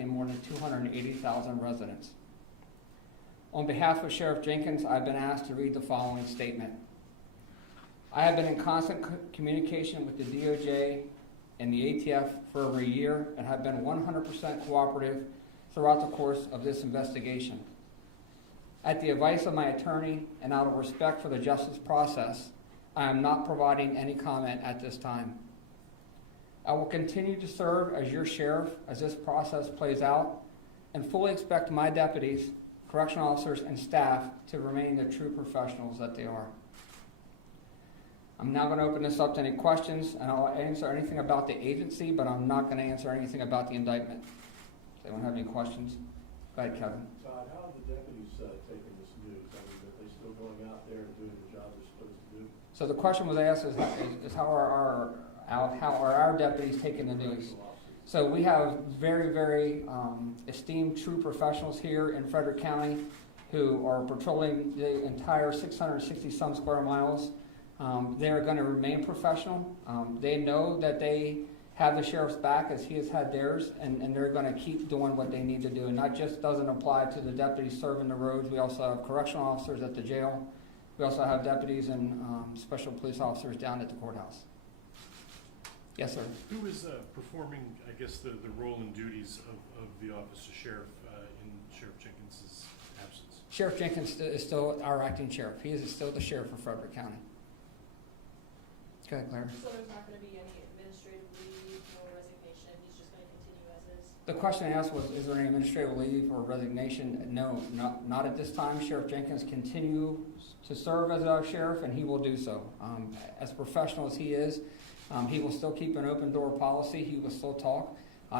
more than 280,000 residents. On behalf of Sheriff Jenkins, I've been asked to read the following statement. I have been in constant communication with the DOJ and the ATF for over a year and have been 100% cooperative throughout the course of this investigation. At the advice of my attorney and out of respect for the justice process, I am not providing any comment at this time. I will continue to serve as your sheriff as this process plays out and fully expect my deputies, correctional officers, and staff to remain the true professionals that they are. I'm now going to open this up to any questions, and I'll answer anything about the agency, but I'm not going to answer anything about the indictment. Does anyone have any questions? Go ahead, Kevin. Todd, how are the deputies taking this news? I mean, are they still going out there and doing the job they're supposed to do? So the question was asked is how are our deputies taking the news? So we have very, very esteemed true professionals here in Frederick County who are patrolling the entire 660-some square miles. They are going to remain professional. They know that they have the sheriff's back as he has had theirs, and they're going to keep doing what they need to do. And that just doesn't apply to the deputies serving the roads. We also have correctional officers at the jail. We also have deputies and special police officers down at the courthouse. Yes, sir. Who is performing, I guess, the role and duties of the office of sheriff in Sheriff Jenkins' absence? Sheriff Jenkins is still our acting sheriff. He is still the sheriff of Frederick County. Go ahead, Claire. So there's not going to be any administrative leave or resignation? He's just going to continue as is? The question asked was, is there any administrative leave or resignation? No, not at this time. Sheriff Jenkins continues to serve as our sheriff, and he will do so. As professional as he is, he will still keep an open door policy. He will still talk.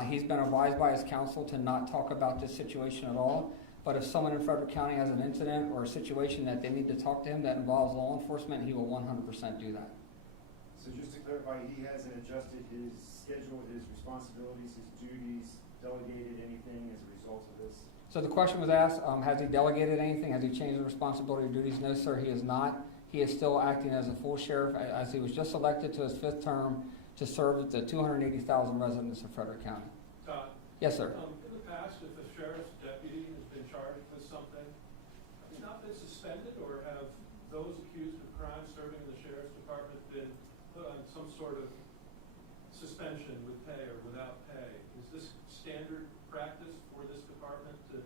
He's been advised by his counsel to not talk about this situation at all. But if someone in Frederick County has an incident or a situation that they need to talk to him that involves law enforcement, he will 100% do that. So just to clarify, he hasn't adjusted his schedule, his responsibilities, his duties, delegated anything as a result of this? So the question was asked, has he delegated anything? Has he changed the responsibility or duties? No, sir, he has not. He is still acting as a full sheriff as he was just elected to his 5th term to serve the 280,000 residents of Frederick County. Todd? Yes, sir. In the past, if a sheriff's deputy has been charged with something, have they not been suspended, or have those accused of crime serving in the sheriff's department been put on some sort of suspension with pay or without pay? Is this standard practice for this department to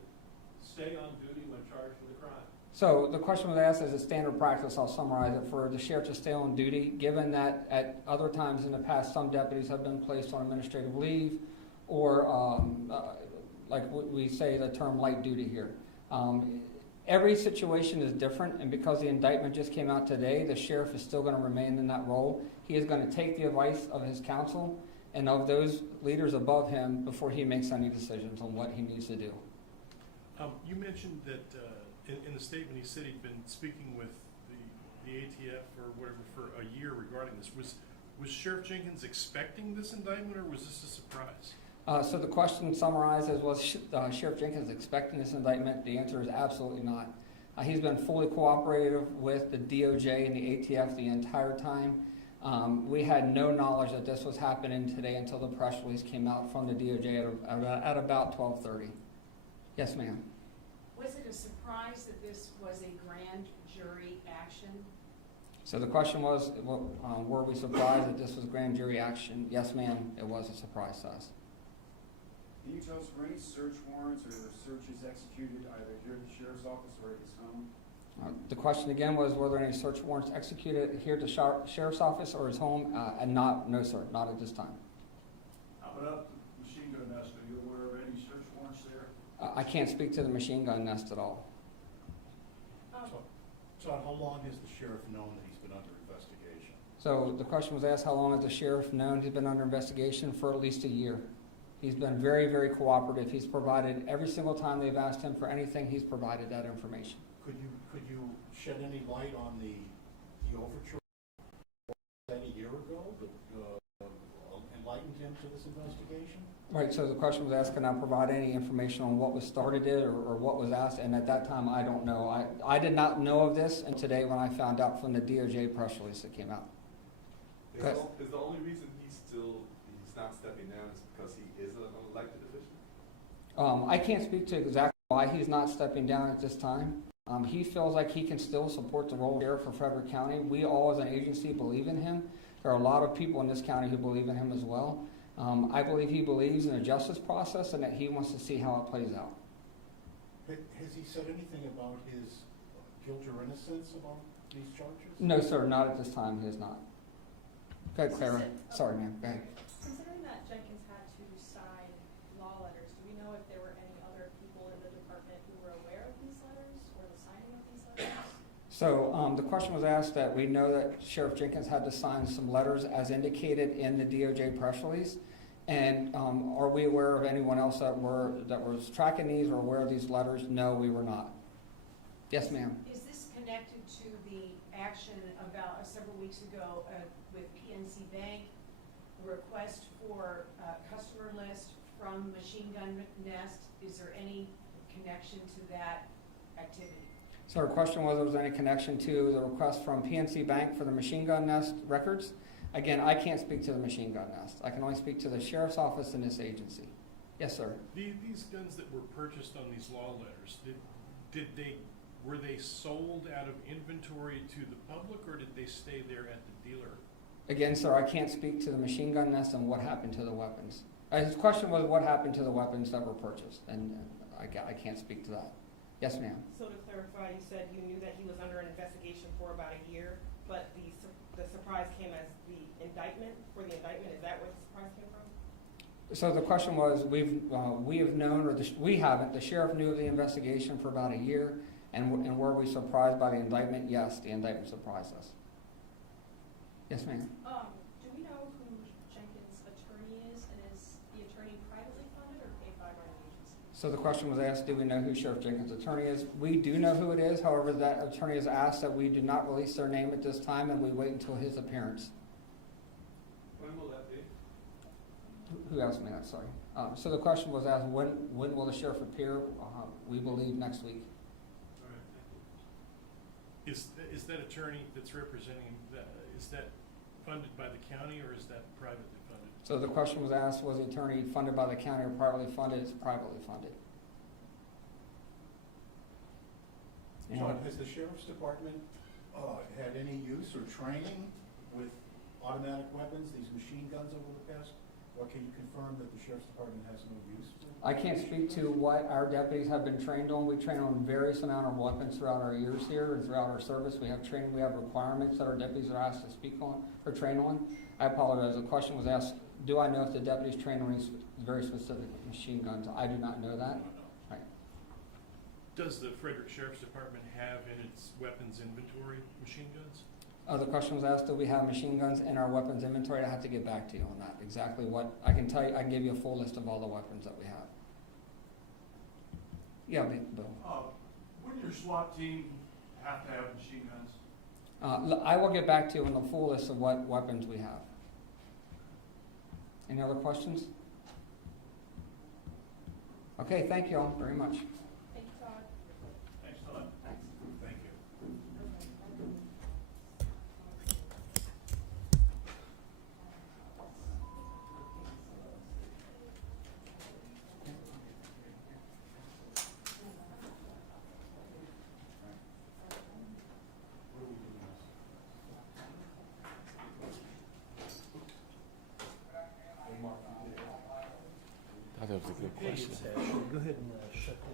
stay on duty when charged with a crime? So the question was asked as a standard practice. I'll summarize it. For the sheriff to stay on duty, given that at other times in the past some deputies have been placed on administrative leave or like we say the term light duty here. Every situation is different, and because the indictment just came out today, the sheriff is still going to remain in that role. He is going to take the advice of his counsel and of those leaders above him before he makes any decisions on what he needs to do. You mentioned that in the statement he said he'd been speaking with the ATF or whatever for a year regarding this. Was Sheriff Jenkins expecting this indictment, or was this a surprise? So the question summarized as, was Sheriff Jenkins expecting this indictment? The answer is absolutely not. He's been fully cooperative with the DOJ and the ATF the entire time. We had no knowledge that this was happening today until the press release came out from the DOJ at about 12:30. Yes, ma'am. Was it a surprise that this was a grand jury action? So the question was, were we surprised that this was grand jury action? Yes, ma'am, it was a surprise to us. Can you tell us, were any search warrants or searches executed either here at the sheriff's office or at his home? The question again was, were there any search warrants executed here at the sheriff's office or his home? And no, sir, not at this time. How about the machine gun nest? Are you aware of any search warrants there? I can't speak to the machine gun nest at all. So how long has the sheriff known that he's been under investigation? So the question was asked, how long has the sheriff known he's been under investigation? For at least a year. He's been very, very cooperative. He's provided every single time they've asked him for anything, he's provided that information. Could you shed any light on the overture a year ago that enlightened him to this investigation? Right, so the question was asked, can I provide any information on what was started it or what was asked? And at that time, I don't know. I did not know of this, and today when I found out from the DOJ press release that came out. Is the only reason he's not stepping down is because he is an elected official? I can't speak to exactly why he's not stepping down at this time. He feels like he can still support the role of sheriff for Frederick County. We all as an agency believe in him. There are a lot of people in this county who believe in him as well. I believe he believes in the justice process and that he wants to see how it plays out. Has he said anything about his guilt or innocence about these charges? No, sir, not at this time. He has not. Go ahead, Clara. Sorry, ma'am. Go ahead. Considering that Jenkins had to sign law letters, do we know if there were any other people in the department who were aware of these letters or the signing of these letters? So the question was asked that we know that Sheriff Jenkins had to sign some letters as indicated in the DOJ press release. And are we aware of anyone else that was tracking these or aware of these letters? No, we were not. Yes, ma'am. Is this connected to the action about several weeks ago with PNC Bank, the request for customer list from Machine Gun Nest? Is there any connection to that activity? So our question was, was there any connection to the request from PNC Bank for the Machine Gun Nest records? Again, I can't speak to the Machine Gun Nest. I can only speak to the Sheriff's Office in this agency. Yes, sir. These guns that were purchased on these law letters, were they sold out of inventory to the public, or did they stay there at the dealer? Again, sir, I can't speak to the Machine Gun Nest and what happened to the weapons. His question was what happened to the weapons that were purchased, and I can't speak to that. Yes, ma'am. So to clarify, you said you knew that he was under an investigation for about a year, but the surprise came as the indictment, for the indictment, is that where the surprise came from? So the question was, we have known, or we haven't, the sheriff knew of the investigation for about a year, and were we surprised by the indictment? Yes, the indictment surprised us. Yes, ma'am. Do we know who Jenkins' attorney is, and is the attorney privately funded or paid by an agency? So the question was asked, do we know who Sheriff Jenkins' attorney is? We do know who it is. However, that attorney has asked that we do not release their name at this time, and we wait until his appearance. When will that be? Who asked me that? Sorry. So the question was asked, when will the sheriff appear? We believe next week. All right, thank you. Is that attorney that's representing that, is that funded by the county, or is that privately funded? So the question was asked, was the attorney funded by the county or privately funded? It's privately funded. John, has the sheriff's department had any use or training with automatic weapons, these machine guns over the past? Or can you confirm that the sheriff's department has no use? I can't speak to what our deputies have been trained on. We train on various amount of weapons throughout our years here and throughout our service. We have training, we have requirements that our deputies are asked to speak on or train on. I apologize. The question was asked, do I know if the deputies train on these very specific machine guns? I do not know that. Right. Does the Frederick Sheriff's Department have in its weapons inventory machine guns? The question was asked, do we have machine guns in our weapons inventory? I have to get back to you on that. Exactly what, I can tell you, I can give you a full list of all the weapons that we have. Yeah, Bill. Wouldn't your SWAT team have to have machine guns? I will get back to you on the full list of what weapons we have. Any other questions? Okay, thank you all very much. Thank you, Todd. Thanks, Todd. Thank you. That was a good question. Go ahead and shut down.